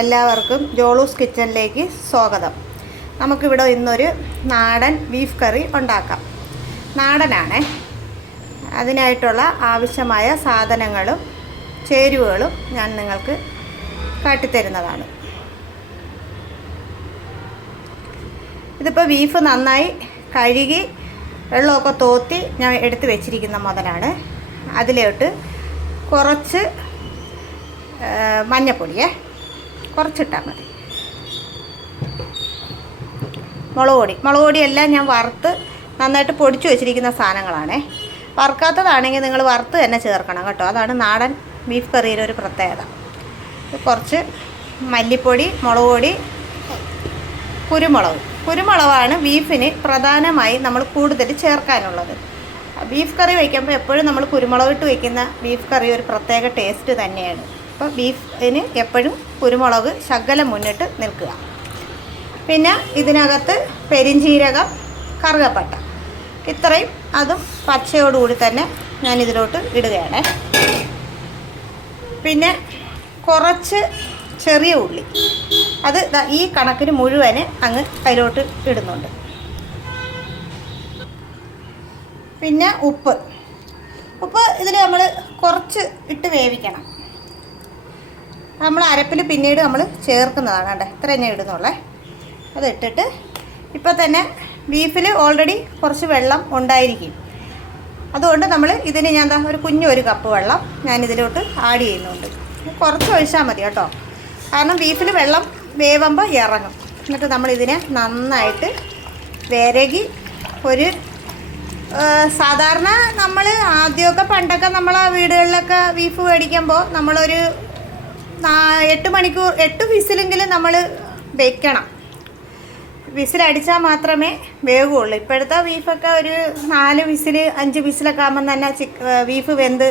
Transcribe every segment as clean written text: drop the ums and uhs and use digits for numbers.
എല്ലാവർക്കും ജോളൂസ് കിച്ചണിലേക്ക് സ്വാഗതം. നമുക്കിവിടെ ഇന്നൊരു നാടൻ ബീഫ് കറി ഉണ്ടാക്കാം. നാടനാണ്. അതിനായിട്ടുള്ള ആവശ്യമായ സാധനങ്ങളും ചേരുവകളും ഞാൻ നിങ്ങൾക്ക് കാട്ടിത്തരുന്നതാണ്. ഇതിപ്പോൾ ബീഫ് നന്നായി കഴുകി വെള്ളമൊക്കെ തോത്തി ഞാൻ എടുത്ത് വെച്ചിരിക്കുന്ന മുതലാണ്. അതിലോട്ട് കുറച്ച് മഞ്ഞൾപ്പൊടിയേ കുറച്ചിട്ടാൽ മതി. മുളക് പൊടിയെല്ലാം ഞാൻ വറുത്ത് നന്നായിട്ട് പൊടിച്ചു വെച്ചിരിക്കുന്ന സാധനങ്ങളാണേ. വറുക്കാത്തതാണെങ്കിൽ നിങ്ങൾ വറുത്ത് തന്നെ ചേർക്കണം കേട്ടോ. അതാണ് നാടൻ ബീഫ് കറിയുടെ ഒരു പ്രത്യേകത. കുറച്ച് മല്ലിപ്പൊടി, മുളക് പൊടി, കുരുമുളകാണ് ബീഫിന് പ്രധാനമായി നമ്മൾ കൂടുതൽ ചേർക്കാനുള്ളത്. ബീഫ് കറി വയ്ക്കുമ്പോൾ എപ്പോഴും നമ്മൾ കുരുമുളക് ഇട്ട് വയ്ക്കുന്ന ബീഫ് കറി ഒരു പ്രത്യേക ടേസ്റ്റ് തന്നെയാണ്. അപ്പോൾ ബീഫിന് എപ്പോഴും കുരുമുളക് ശകലം മുന്നിട്ട് നിൽക്കുക. പിന്നെ ഇതിനകത്ത് പെരിഞ്ചീരകം, കറുകപ്പട്ട, ഇത്രയും അതും പച്ചയോടുകൂടി തന്നെ ഞാൻ ഇതിലോട്ട് ഇടുകയാണ്. പിന്നെ കുറച്ച് ചെറിയ ഉള്ളി, അത് ഈ കണക്കിന് മുഴുവന് അങ്ങ് അതിലോട്ട് ഇടുന്നുണ്ട്. പിന്നെ ഉപ്പ് ഇതിൽ നമ്മൾ കുറച്ച് ഇട്ട് വേവിക്കണം. നമ്മൾ അരപ്പിൽ പിന്നീട് നമ്മൾ ചേർക്കുന്നതാണ്. കണ്ടേ, ഇത്ര തന്നെ ഇടുന്നുള്ളേ. അത് ഇട്ടിട്ട് ഇപ്പോൾ തന്നെ ബീഫിൽ ഓൾറെഡി കുറച്ച് വെള്ളം ഉണ്ടായിരിക്കും. അതുകൊണ്ട് നമ്മൾ ഇതിന് ഞാൻ ഒരു കുഞ്ഞൊരു കപ്പ് വെള്ളം ഞാൻ ഇതിലോട്ട് ആഡ് ചെയ്യുന്നുണ്ട്. കുറച്ച് ഒഴിച്ചാൽ മതി കേട്ടോ, കാരണം ബീഫിൽ വെള്ളം വേവുമ്പോൾ ഇറങ്ങും. എന്നിട്ട് നമ്മളിതിനെ നന്നായിട്ട് വിരകി ഒരു സാധാരണ നമ്മൾ ആദ്യമൊക്കെ പണ്ടൊക്കെ നമ്മൾ ആ വീടുകളിലൊക്കെ ബീഫ് മേടിക്കുമ്പോൾ നമ്മളൊരു 8 വിസിലെങ്കിലും നമ്മൾ വെക്കണം. വിസിലടിച്ചാൽ മാത്രമേ വേവുള്ളൂ. ഇപ്പോഴത്തെ ബീഫൊക്കെ ഒരു 4 വിസിൽ 5 വിസിലൊക്കെ ആകുമ്പം തന്നെ ബീഫ് വെന്ത്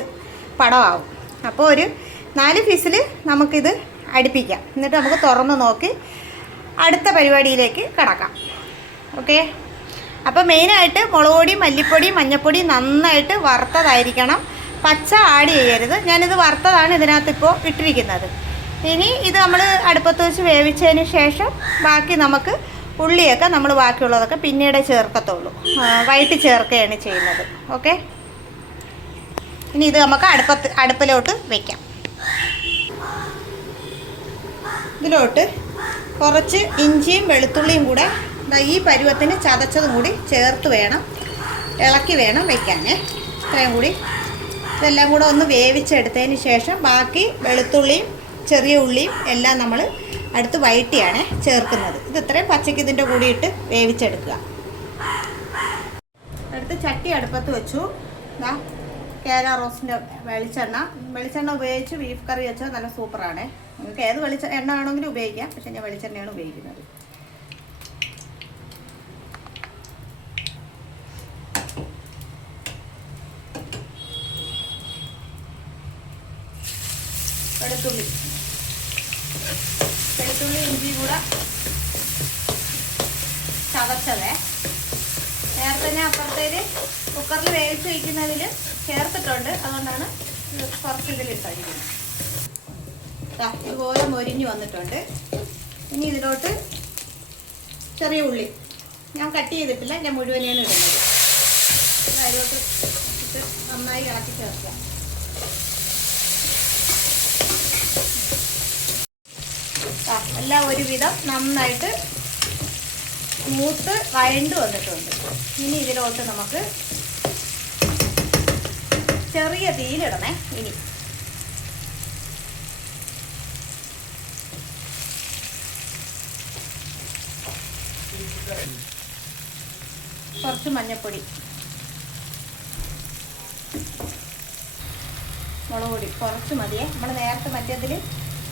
പടമാവും. അപ്പോൾ ഒരു 4 വിസിൽ നമുക്കിത് അടുപ്പിക്കാം. എന്നിട്ട് നമുക്ക് തുറന്ന് നോക്കി അടുത്ത പരിപാടിയിലേക്ക് കടക്കാം. ഓക്കെ. അപ്പോൾ മെയിനായിട്ട് മുളക് പൊടി, മല്ലിപ്പൊടി, മഞ്ഞൾപ്പൊടി നന്നായിട്ട് വറുത്തതായിരിക്കണം. പച്ച ആഡ് ചെയ്യരുത്. ഞാനിത് വറുത്തതാണ് ഇതിനകത്ത് ഇപ്പോൾ ഇട്ടിരിക്കുന്നത്. ഇനി ഇത് നമ്മൾ അടുപ്പത്ത് വെച്ച് വേവിച്ചതിന് ശേഷം ബാക്കി നമുക്ക് ഉള്ളിയൊക്കെ നമ്മൾ ബാക്കിയുള്ളതൊക്കെ പിന്നീട് ചേർക്കത്തുള്ളൂ. വൈകിട്ട് ചേർക്കുകയാണ് ചെയ്യുന്നത്. ഓക്കെ. ഇനി ഇത് നമുക്ക് അടുപ്പിലോട്ട് വയ്ക്കാം. ഇതിലോട്ട് കുറച്ച് ഇഞ്ചിയും വെളുത്തുള്ളിയും കൂടെ ഈ പരുവത്തിന് ചതച്ചതും കൂടി ചേർത്ത് വേണം, ഇളക്കി വേണം വയ്ക്കാൻ. ഇത്രയും കൂടി ഇതെല്ലാം കൂടെ ഒന്ന് വേവിച്ചെടുത്തതിന് ശേഷം ബാക്കി വെളുത്തുള്ളിയും ചെറിയ ഉള്ളിയും എല്ലാം നമ്മൾ അടുത്ത് വഴറ്റിയാണ് ചേർക്കുന്നത്. ഇത് ഇത്രയും പച്ചയ്ക്ക് ഇതിൻ്റെ കൂടി ഇട്ട് വേവിച്ചെടുക്കുക. അടുത്ത് ചട്ടി അടുപ്പത്ത് വെച്ചു. കേര റോസിൻ്റെ വെളിച്ചെണ്ണ ഉപയോഗിച്ച് ബീഫ് കറി വെച്ചാൽ നല്ല സൂപ്പറാണ്. നിങ്ങൾക്ക് ഏത് എണ്ണ വേണമെങ്കിലും ഉപയോഗിക്കാം, പക്ഷേ ഞാൻ വെളിച്ചെണ്ണയാണ് ഉപയോഗിക്കുന്നത്. വെളുത്തുള്ളി ഇഞ്ചിയും കൂടെ ചതച്ചതേ നേരത്തെ ഞാൻ അപ്പുറത്തേക്ക് കുക്കറിൽ വേവിച്ച് വയ്ക്കുന്നതിൽ ചേർത്തിട്ടുണ്ട്. അതുകൊണ്ടാണ് കുറച്ച് ഇതിലിട്ടിരിക്കുന്നത്. ഇതുപോലെ മൊരിഞ്ഞ് വന്നിട്ടുണ്ട്. ഇനി ഇതിലോട്ട് ചെറിയ ഉള്ളി ഞാൻ കട്ട് ചെയ്തിട്ടില്ല, ഞാൻ മുഴുവനെയാണ് ഇടുന്നത്. അതിലോട്ട് ഇട്ട് നന്നായി ഇളക്കി ചേർക്കാം. എല്ലാം ഒരുവിധം നന്നായിട്ട് മൂത്ത് വഴണ്ട് വന്നിട്ടുണ്ട്. ഇനി ഇതിലോട്ട് നമുക്ക് ചെറിയ തീയിലിടണേ. ഇനി കുറച്ച് മഞ്ഞൾപ്പൊടി, മുളക് പൊടി കുറച്ച് മതിയേ. നമ്മൾ നേരത്തെ മറ്റേതിൽ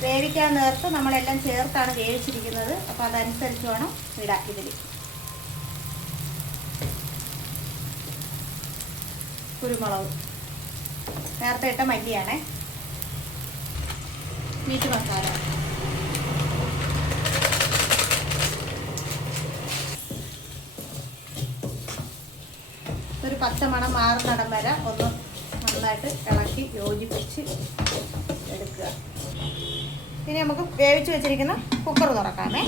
വേവിക്കാൻ നേരത്ത് നമ്മളെല്ലാം ചേർത്താണ് വേവിച്ചിരിക്കുന്നത്. അപ്പോൾ അതനുസരിച്ച് വേണം ഇടാൻ. ഇതിൽ കുരുമുളക് നേരത്തെ ഇട്ട മല്ലിയാണേ. മീറ്റ് മസാല, ഒരു പച്ചമണം മാറുന്നിടം വരെ ഒന്ന് നന്നായിട്ട് ഇളക്കി യോജിപ്പിച്ച് എടുക്കുക. ഇനി നമുക്ക് വേവിച്ച് വെച്ചിരിക്കുന്ന കുക്കർ തുറക്കാമേ.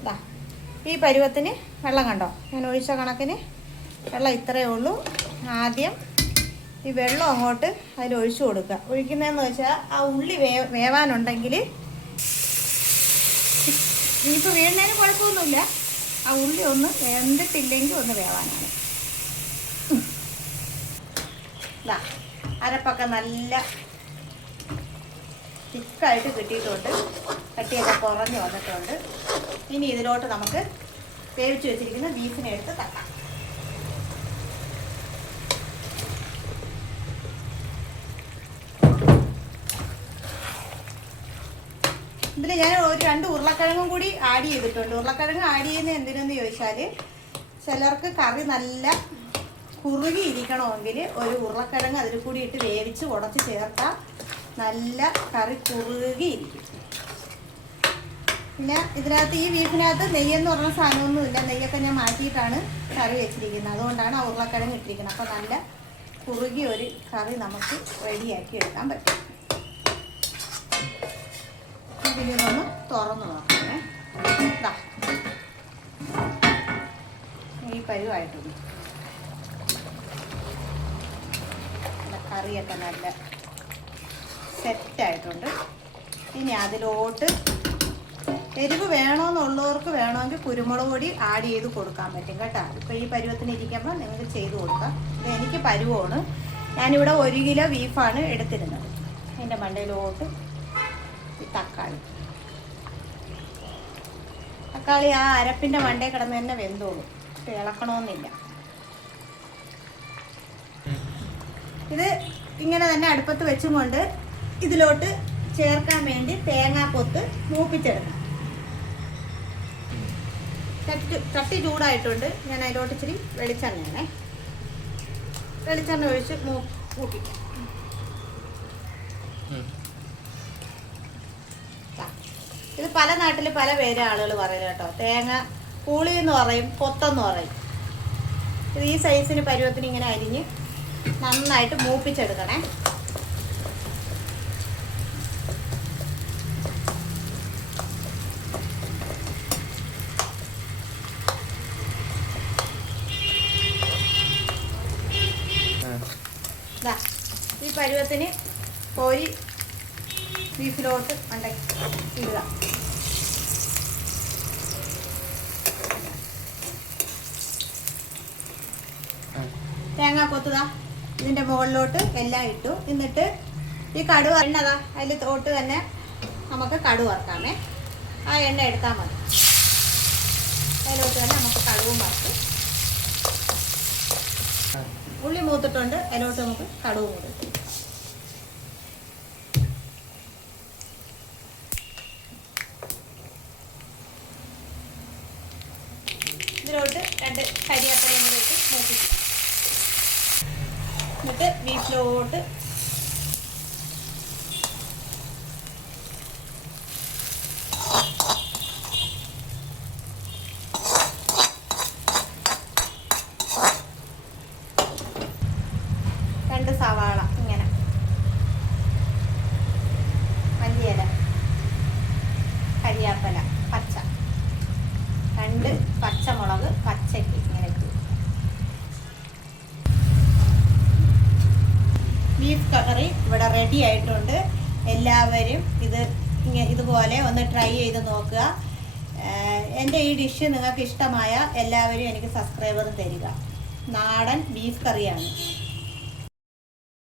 ഇതാ ഈ പരുവത്തിന് വെള്ളം കണ്ടോ, ഞാൻ ഒഴിച്ച കണക്കിന് വെള്ളം ഇത്രയേ ഉള്ളൂ. ആദ്യം ഈ വെള്ളം അങ്ങോട്ട് അതിലൊഴിച്ചു കൊടുക്കുക. ഒഴിക്കുന്നതെന്ന് വെച്ചാൽ ആ ഉള്ളി വേവാനുണ്ടെങ്കിൽ ബീഫ് വീഴുന്നതിന് കുഴപ്പമൊന്നുമില്ല, ആ ഉള്ളി ഒന്ന് വെന്തിട്ടില്ലെങ്കിൽ ഒന്ന് വേവാനാണ്. ഇതാ അരപ്പൊക്കെ നല്ല തിക്കായിട്ട് കിട്ടിയിട്ടുണ്ട്, കട്ടിയൊക്കെ കുറഞ്ഞ് വന്നിട്ടുണ്ട്. ഇനി ഇതിലോട്ട് നമുക്ക് വേവിച്ച് വെച്ചിരിക്കുന്ന ബീഫിനെ എടുത്ത് തട്ടാം. ഇതിൽ ഞാൻ ഒരു 2 ഉരുളക്കിഴങ്ങും കൂടി ആഡ് ചെയ്തിട്ടുണ്ട്. ഉരുളക്കിഴങ്ങ് ആഡ് ചെയ്യുന്നത് എന്തിനെന്ന് ചോദിച്ചാൽ, ചിലർക്ക് കറി നല്ല കുറുകി ഇരിക്കണമെങ്കിൽ ഒരു ഉരുളക്കിഴങ്ങ് അതിൽ കൂടി ഇട്ട് വേവിച്ച് ഉടച്ച് ചേർത്താൽ നല്ല കറി കുറുകി ഇരിക്കും. പിന്നെ ഇതിനകത്ത് ഈ ബീഫിനകത്ത് നെയ്യെന്ന് പറഞ്ഞ സാധനമൊന്നുമില്ല, നെയ്യൊക്കെ ഞാൻ മാറ്റിയിട്ടാണ് കറി വെച്ചിരിക്കുന്നത്. അതുകൊണ്ടാണ് ആ ഉരുളക്കിഴങ്ങ് ഇട്ടിരിക്കുന്നത്. അപ്പോൾ നല്ല കുറുകി ഒരു കറി നമുക്ക് റെഡിയാക്കി എടുക്കാൻ പറ്റും. ഇതിലൊന്ന് തുറന്ന് നോക്കണേ. ഇതാ ഈ പരുവായിട്ടുണ്ട്. കറിയൊക്കെ നല്ല സെറ്റായിട്ടുണ്ട്. ഇനി അതിലോട്ട് എരിവ് വേണമെന്നുള്ളവർക്ക് വേണമെങ്കിൽ കുരുമുളക് പൊടി ആഡ് ചെയ്ത് കൊടുക്കാൻ പറ്റും കേട്ടോ. ഇപ്പോൾ ഈ പരുവത്തിന് ഇരിക്കുമ്പോൾ നിങ്ങൾക്ക് ചെയ്ത് കൊടുക്കാം. ഇത് എനിക്ക് പരുവമാണ്. ഞാനിവിടെ 1 കിലോ ബീഫാണ് എടുത്തിരുന്നത്. അതിൻ്റെ മണ്ടയിലോട്ട് തക്കാളി ആ അരപ്പിൻ്റെ മണ്ടയിൽ കിടന്ന് തന്നെ വെന്തോളൂ, ഇളക്കണമെന്നില്ല. ഇത് ഇങ്ങനെ തന്നെ അടുപ്പത്ത് വെച്ചും കൊണ്ട് ഇതിലോട്ട് ചേർക്കാൻ വേണ്ടി തേങ്ങാക്കൊത്ത് മൂപ്പിച്ചെടുക്കാം. ചട്ടി ചൂടായിട്ടുണ്ട്. ഞാൻ അതിലോട്ട് ഇച്ചിരി വെളിച്ചെണ്ണയാണേ, വെളിച്ചെണ്ണ ഒഴിച്ച് മൂപ്പിക്കാം. ഇത് പല നാട്ടിൽ പല പേര് ആളുകൾ പറയും കേട്ടോ. തേങ്ങ പൂളി എന്ന് പറയും, കൊത്തെന്ന് പറയും. ഇത് ഈ സൈസിന് പരുവത്തിന് ഇങ്ങനെ അരിഞ്ഞ് നന്നായിട്ട് മൂപ്പിച്ചെടുക്കണേ. ഈ പരുവത്തിന് കോരി ബീഫിലോട്ട് ഇടുക. തേങ്ങാക്കൊത്തുക ഇതിൻ്റെ മുകളിലോട്ട് എല്ലാം ഇട്ടു. എന്നിട്ട് ഈ കടുവ എണ്ണതാ അതിൽ തോട്ട് തന്നെ നമുക്ക് കടുവ വറുക്കാമേ. ആ എണ്ണ എടുത്താൽ മതി. അതിലോട്ട് തന്നെ നമുക്ക് കടുവും വറുത്ത്, ഉള്ളി മൂത്തിട്ടുണ്ട്, അതിലോട്ട് നമുക്ക് കടുവും കൂടി. ഇതിലോട്ട് 2 കരിയാപ്പലയും കൂടി ഇട്ട് മൂപ്പിക്കും. എന്നിട്ട് ബീഫിലോട്ട് സവാള ഇങ്ങനെ, മല്ലിയില, കരിയാപ്പല, പച്ച, 2 പച്ചമുളക് പച്ചയ്ക്ക് ഇങ്ങനെ ഇട്ടു. ബീഫ് കറി ഇവിടെ റെഡി ആയിട്ടുണ്ട്. എല്ലാവരും ഇതുപോലെ ഒന്ന് ട്രൈ ചെയ്ത് നോക്കുക. എൻ്റെ ഈ ഡിഷ് നിങ്ങൾക്ക് ഇഷ്ടമായ എല്ലാവരും എനിക്ക് സബ്സ്ക്രൈബർ തരിക. നാടൻ ബീഫ് കറിയാണ്.